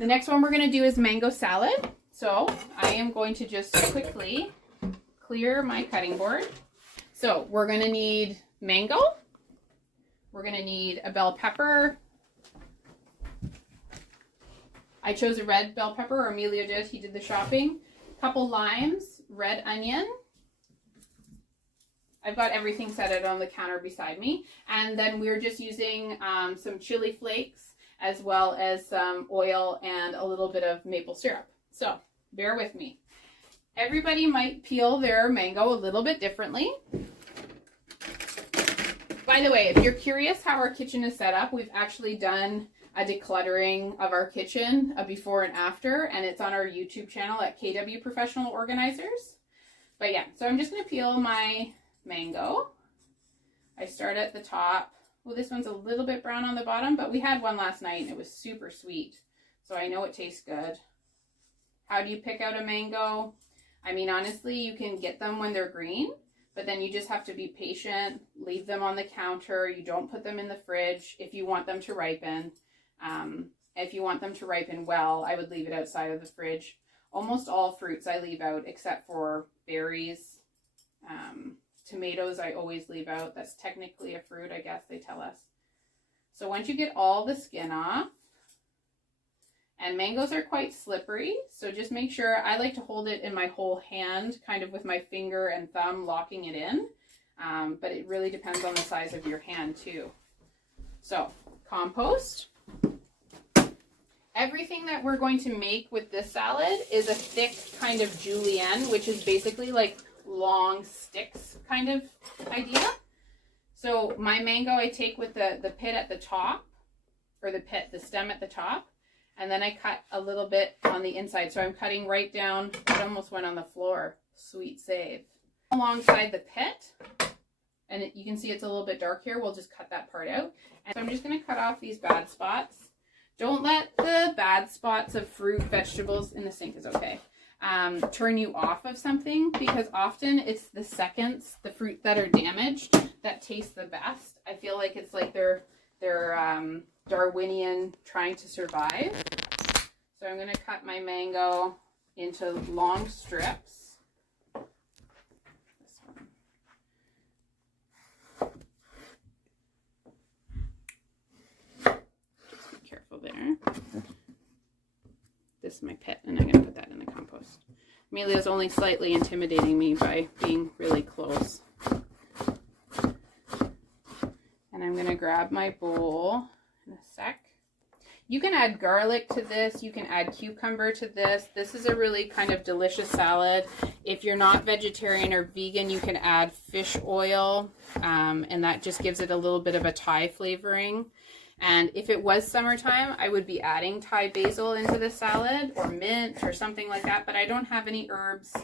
The next one we're going to do is mango salad. So I am going to just quickly clear my cutting board. So we're going to need mango. We're going to need a bell pepper. I chose a red bell pepper, or Emilio did. He did the shopping. Couple limes, red onion. I've got everything set out on the counter beside me. And then we're just using some chili flakes, as well as some oil and a little bit of maple syrup. So bear with me. Everybody might peel their mango a little bit differently. By the way, if you're curious how our kitchen is set up, we've actually done a decluttering of our kitchen, a before and after, and it's on our YouTube channel at KW Professional Organizers. But yeah, so I'm just going to peel my mango. I start at the top. Well, this one's a little bit brown on the bottom, but we had one last night and it was super sweet. So I know it tastes good. How do you pick out a mango? I mean, honestly, you can get them when they're green, but then you just have to be patient, leave them on the counter. You don't put them in the fridge if you want them to ripen. If you want them to ripen well, I would leave it outside of the fridge. Almost all fruits I leave out except for berries. Tomatoes I always leave out. That's technically a fruit, I guess they tell us. So once you get all the skin off, and mangoes are quite slippery, so just make sure, I like to hold it in my whole hand, kind of with my finger and thumb locking it in, but it really depends on the size of your hand too. So, compost. Everything that we're going to make with this salad is a thick kind of julienne, which is basically like long sticks kind of idea. So my mango I take with the pit at the top, or the stem at the top, and then I cut a little bit on the inside. So I'm cutting right down, it almost went on the floor, sweet save. Alongside the pit, and you can see it's a little bit dark here, we'll just cut that part out. And so I'm just going to cut off these bad spots. Don't let the bad spots of fruit, vegetables, in the sink is okay, turn you off of something, because often it's the seconds, the fruit that are damaged, that taste the best. I feel like it's like they're Darwinian trying to survive. So I'm going to cut my mango into long strips. This one. Just be careful there. This is my pit, and I'm going to put that in the compost. Emilio's only slightly intimidating me by being really close. And I'm going to grab my bowl in a sec. You can add garlic to this. You can add cucumber to this. This is a really kind of delicious salad. If you're not vegetarian or vegan, you can add fish oil, and that just gives it a little bit of a Thai flavoring. And if it was summertime, I would be adding Thai basil into the salad, or mint or something like that. But I don't have any herbs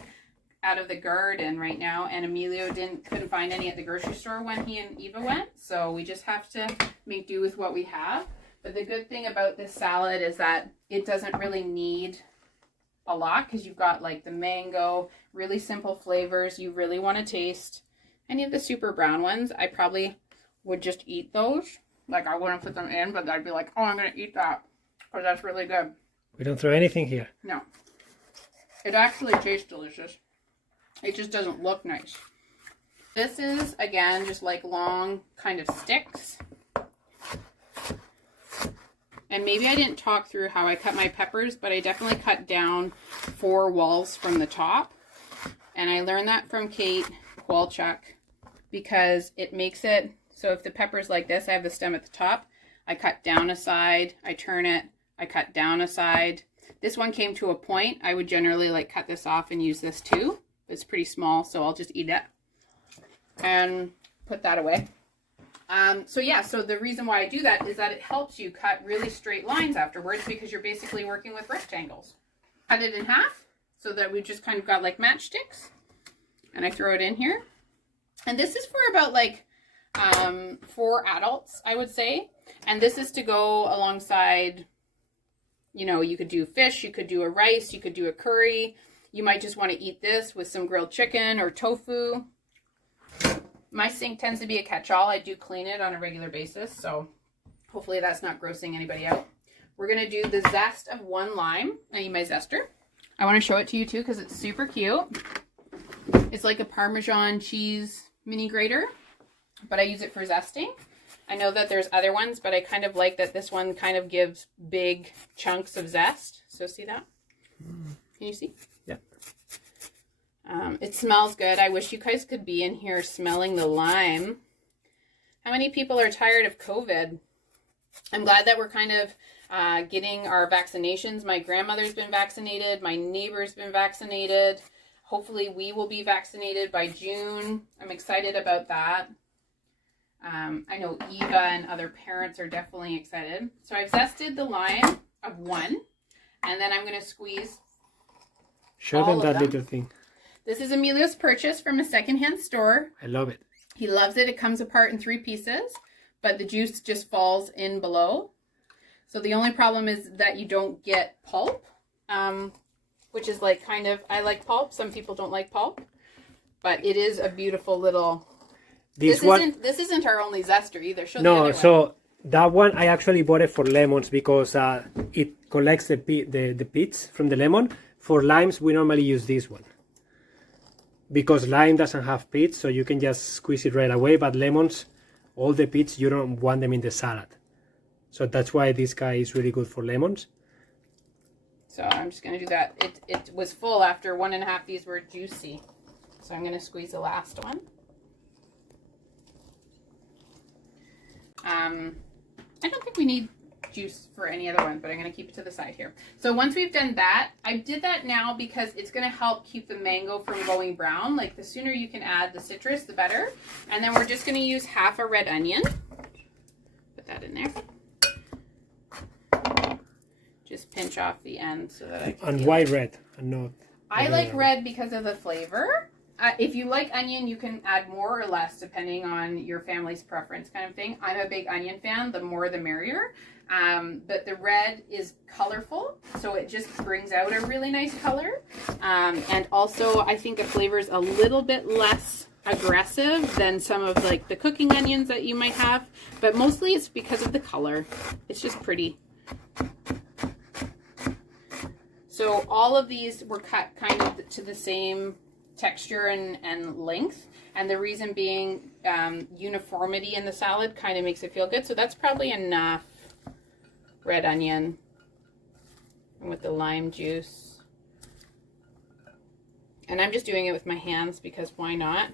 out of the garden right now, and Emilio couldn't find any at the grocery store when he and Eva went. So we just have to make do with what we have. But the good thing about this salad is that it doesn't really need a lot, because you've got like the mango, really simple flavors you really want to taste. Any of the super brown ones, I probably would just eat those. Like, I wouldn't put them in, but I'd be like, oh, I'm going to eat that, because that's really good. We don't throw anything here. No. It actually tastes delicious. It just doesn't look nice. This is, again, just like long kind of sticks. And maybe I didn't talk through how I cut my peppers, but I definitely cut down 4 walls from the top. And I learned that from Kate Kowalchuk, because it makes it, so if the pepper's like this, I have the stem at the top, I cut down a side, I turn it, I cut down a side. This one came to a point. I would generally like cut this off and use this too. It's pretty small, so I'll just eat it and put that away. So yeah, so the reason why I do that is that it helps you cut really straight lines afterwards, because you're basically working with rectangles. Cut it in half so that we just kind of got like matchsticks, and I throw it in here. And this is for about like 4 adults, I would say. And this is to go alongside, you know, you could do fish, you could do a rice, you could do a curry. You might just want to eat this with some grilled chicken or tofu. My sink tends to be a catch-all. I do clean it on a regular basis, so hopefully that's not grossing anybody out. we're going to do the zest of 1 lime. I need my zester. I want to show it to you too because it's super cute. It's like a Parmesan cheese mini grater, but I use it for zesting. I know that there's other ones, but I kind of like that this one kind of gives big chunks of zest. So see that? Can you see? Yeah. It smells good. I wish you guys could be in here smelling the lime. How many people are tired of COVID? I'm glad that we're kind of getting our vaccinations. My grandmother's been vaccinated. My neighbor's been vaccinated. Hopefully we will be vaccinated by June. I'm excited about that. I know Eva and other parents are definitely excited. So I've zested the lime of 1, and then I'm going to squeeze Show them that little thing. This is Emilio's purchase from a secondhand store. I love it. He loves it. It comes apart in 3 pieces, but the juice just falls in below. So the only problem is that you don't get pulp, which is like kind of, I like pulp. Some people don't like pulp, but it is a beautiful little... This isn't our only zester either. Show the other so one. that one I actually bought it for lemons because it collects the pits from the lemon. For limes, we normally use this one because lime doesn't have pits, so you can just squeeze it right away. But lemons, all the pits, you don't want them in the salad. So that's why this guy is really good for lemons. So I'm just going to do that. It was full after 1.5. These were juicy. So I'm going to squeeze the last one. I don't think we need juice for any other one, but I'm going to keep it to the side here. So once we've done that, I did that now because it's going to help keep the mango from going brown. Like the sooner you can add the citrus, the better. And then we're just going to use half a red onion. Put that in there. Just pinch off the end so that I can... And why red and not... I like red because of the flavor. If you like onion, you can add more or less depending on your family's preference kind of thing. I'm a big onion fan. The more the merrier. But the red is colorful, so it just brings out a really nice color. And also, I think the flavor is a little bit less aggressive than some of like the cooking onions that you might have. But mostly it's because of the color. It's just pretty. So all of these were cut kind of to the same texture and length, and the reason being uniformity in the salad kind of makes it feel good. So that's probably enough red onion, and with the lime juice, and I'm just doing it with my hands because why not?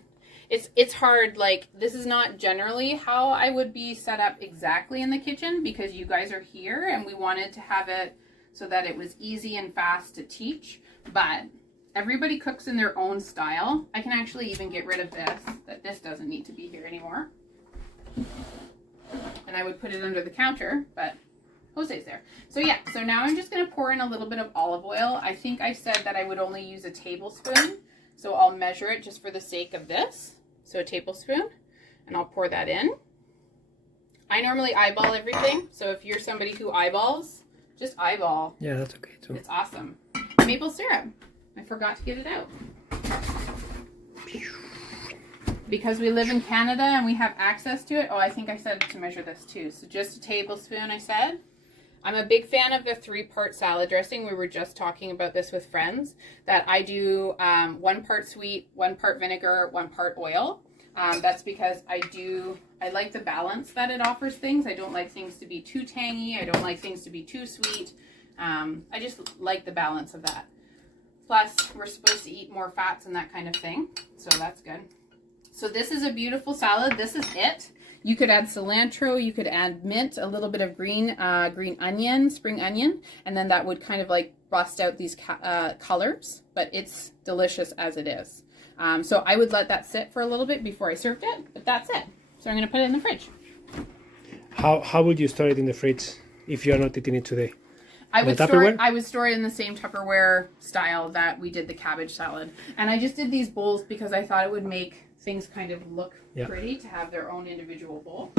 It's hard. Like, this is not generally how I would be set up exactly in the kitchen because you guys are here and we wanted to have it so that it was easy and fast to teach, but everybody cooks in their own style. I can actually even get rid of this doesn't need to be here anymore. And I would put it under the counter, but Jose's there. So yeah, so now I'm just gonna pour in a little bit of olive oil. I think I said that I would only use a tablespoon, so I'll measure it just for the sake of this. So a tablespoon, and I'll pour that in. I normally eyeball everything, so if you're somebody who eyeballs, just eyeball. Yeah, that's okay too. It's awesome. Maple syrup. I forgot to get it out. Because we live in Canada and we have access to it. Oh, I think I said to measure this too. So just a tablespoon, I said. I'm a big fan of the 3-part salad dressing. We were just talking about this with friends. That I do 1 part sweet, 1 part vinegar, 1 part oil. That's because I like the balance that it offers things. I don't like things to be too tangy. I don't like things to be too sweet. I just like the balance of that. Plus, we're supposed to eat more fats and that kind of thing. So that's good. So this is a beautiful salad. This is it. You could add cilantro. You could add mint, a little bit of green onion, spring onion. And then that would kind of like bust out these colors. But it's delicious as it is. So I would let that sit for a little bit before I served it. But that's it. So I'm going to put it in the fridge. How would you store it in the fridge if you're not eating it today? I would store it in the same Tupperware style that we did the cabbage salad. And I just did these bowls because I thought it would make things kind of look pretty to have their own individual bowl.